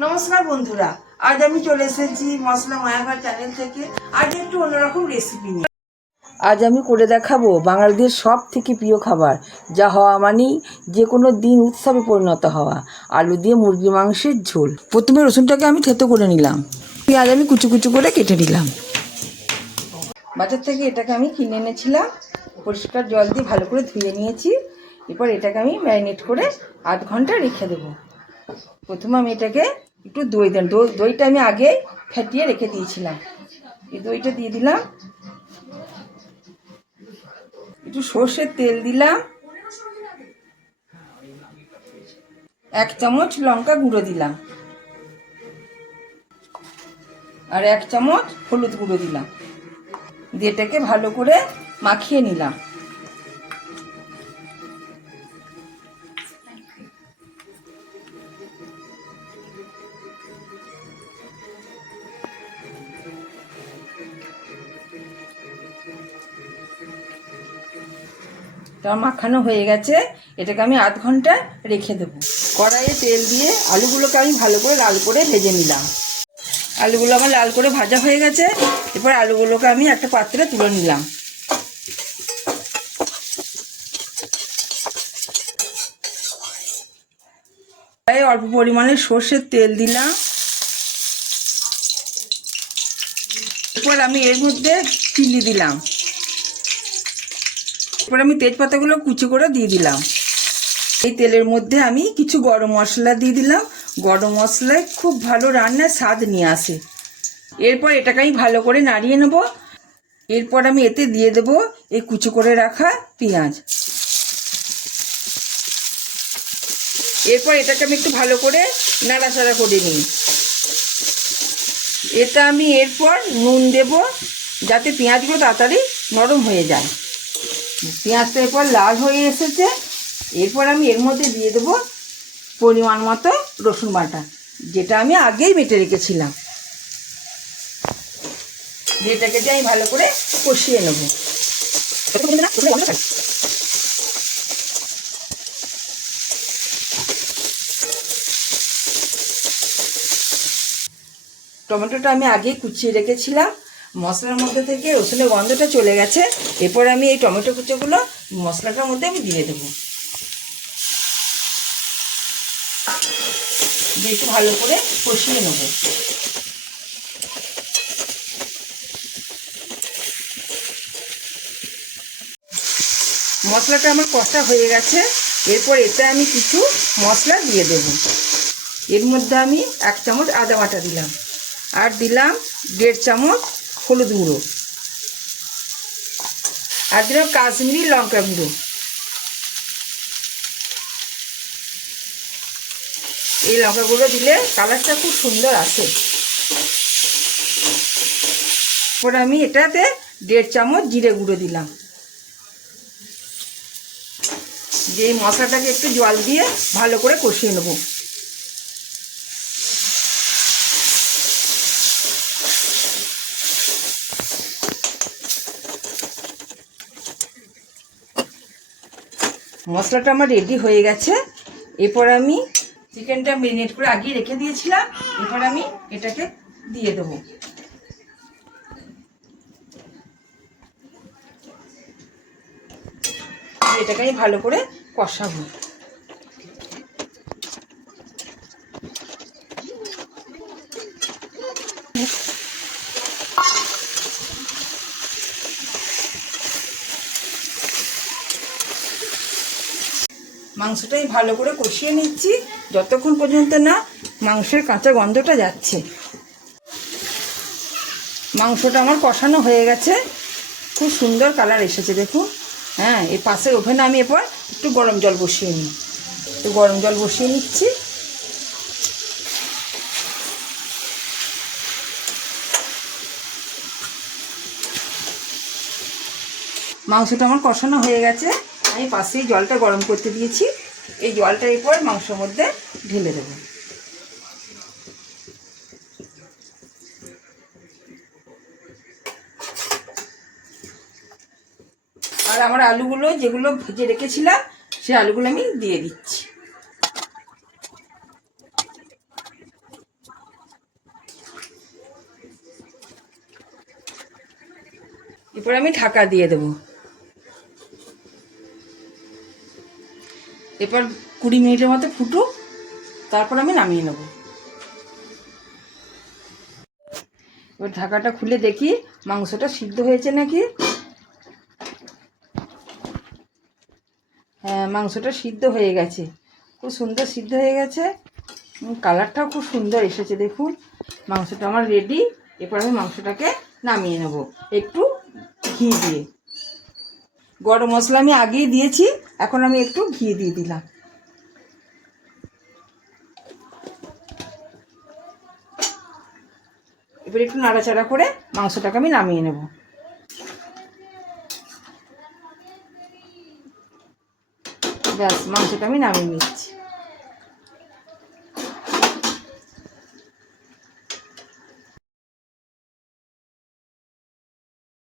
নমস্কার বন্ধুরা, আজ আমি চলে এসেছি মশলা মায়াঘর চ্যানেল থেকে। আজ একটু অন্যরকম রেসিপি নিয়ে আজ আমি করে দেখাবো বাঙালিদের সব থেকে প্রিয় খাবার, যা হওয়া মানেই যে কোনো দিন উৎসবে পরিণত হওয়া, আলু দিয়ে মুরগি মাংসের ঝোল। প্রথমে রসুনটাকে আমি থেতো করে নিলাম, পেঁয়াজ আমি কুচু কুচু করে কেটে নিলাম। বাজার থেকে এটাকে আমি কিনে এনেছিলাম, পরিষ্কার জল দিয়ে ভালো করে ধুয়ে নিয়েছি। এরপর এটাকে আমি ম্যারিনেট করে আধ ঘন্টা রেখে দেবো। প্রথমে আমি এটাকে একটু দই দেন, দইটা আমি আগে ফেটিয়ে রেখে দিয়েছিলাম। এই দইটা দিয়ে দিলাম, একটু সর্ষের তেল দিলাম, 1 চামচ লঙ্কা গুঁড়ো দিলাম, আর 1 চামচ হলুদ গুঁড়ো দিলাম। দিয়ে এটাকে ভালো করে মাখিয়ে নিলাম। এটা মাখানো হয়ে গেছে, এটাকে আমি আধ ঘন্টা রেখে দেবো। কড়াইয়ে তেল দিয়ে আলুগুলোকে আমি ভালো করে লাল করে ভেজে নিলাম। আলুগুলো আমার লাল করে ভাজা হয়ে গেছে। এরপর আলুগুলোকে আমি একটা পাত্রে তুলে নিলাম। অল্প পরিমাণে সর্ষের তেল দিলাম। এরপর আমি এর মধ্যে চিনি দিলাম। এরপর আমি তেজপাতাগুলো কুচি করে দিয়ে দিলাম। এই তেলের মধ্যে আমি কিছু গরম মশলা দিয়ে দিলাম। গরম মশলায় খুব ভালো রান্নার স্বাদ নিয়ে আসে। এরপর এটাকে আমি ভালো করে নাড়িয়ে নেব। এরপর আমি এতে দিয়ে দেব এই কুচি করে রাখা পেঁয়াজ। এরপর এটাকে আমি একটু ভালো করে নাড়াচাড়া করে নিই। এটা আমি এরপর নুন দেব, যাতে পেঁয়াজগুলো তাড়াতাড়ি নরম হয়ে যায়। পেঁয়াজটা এরপর লাল হয়ে এসেছে। এরপর আমি এর মধ্যে দিয়ে দেবো পরিমাণ মতো রসুন বাটা, যেটা আমি আগেই বেটে রেখেছিলাম। যেটাকে দিয়ে আমি ভালো করে কষিয়ে নেব। টমেটোটা আমি আগেই কুচিয়ে রেখেছিলাম। মশলার মধ্যে থেকে রসুনের গন্ধটা চলে গেছে। এরপর আমি এই টমেটো কুচোগুলো মশলাটার মধ্যে আমি দিয়ে দেবো। দিয়ে একটু ভালো করে কষিয়ে নেব। মশলাটা আমার কষা হয়ে গেছে। এরপর এতে আমি কিছু মশলা দিয়ে দেব। এর মধ্যে আমি 1 চামচ আদা বাটা দিলাম, আর দিলাম 1.5 চামচ হলুদ গুঁড়ো, আর দিলাম কাশ্মীরি লঙ্কা গুঁড়ো। এই লঙ্কা গুঁড়ো দিলে কালারটা খুব সুন্দর আসে। এরপর আমি এটাতে 1.5 চামচ জিরে গুঁড়ো দিলাম। যে মশলাটাকে একটু জল দিয়ে ভালো করে কষিয়ে নেব। মশলাটা আমার রেডি হয়ে গেছে। এরপর আমি চিকেনটা ম্যারিনেট করে আগিয়ে রেখে দিয়েছিলাম। এরপর আমি এটাকে দিয়ে দেবো। এটাকে আমি ভালো করে কষাবো। মাংসটাই ভালো করে কষিয়ে নিচ্ছি, যতক্ষণ পর্যন্ত না মাংসের কাঁচা গন্ধটা যাচ্ছে। মাংসটা আমার কষানো হয়ে গেছে, খুব সুন্দর কালার এসেছে দেখুন। হ্যাঁ, এই পাশের ওভেনে আমি এরপর একটু গরম জল বসিয়ে নিই। একটু গরম জল বসিয়ে নিচ্ছি। মাংসটা আমার কষানো হয়ে গেছে। আমি পাশেই জলটা গরম করতে দিয়েছি। এই জলটা এরপর মাংসের মধ্যে ঢেলে দেবো। আর আমার আলুগুলো যেগুলো ভেজে রেখেছিলাম, সেই আলুগুলো আমি দিয়ে দিচ্ছি। এরপর আমি ঢাকা দিয়ে দেবো। এরপর 20 মিনিটের মতো ফুটুক, তারপর আমি নামিয়ে নেব। এবার ঢাকাটা খুলে দেখি মাংসটা সিদ্ধ হয়েছে নাকি। হ্যাঁ, মাংসটা সিদ্ধ হয়ে গেছে, খুব সুন্দর সিদ্ধ হয়ে গেছে, কালারটাও খুব সুন্দর এসেছে। দেখুন মাংসটা আমার রেডি। এরপর আমি মাংসটাকে নামিয়ে নেব একটু ঘি দিয়ে। গরম মশলা আমি আগেই দিয়েছি, এখন আমি একটু ঘি দিয়ে দিলাম। এবার একটু নাড়াচাড়া করে মাংসটাকে আমি নামিয়ে নেব। ব্যাস, মাংসটা আমি নামিয়ে নিচ্ছি।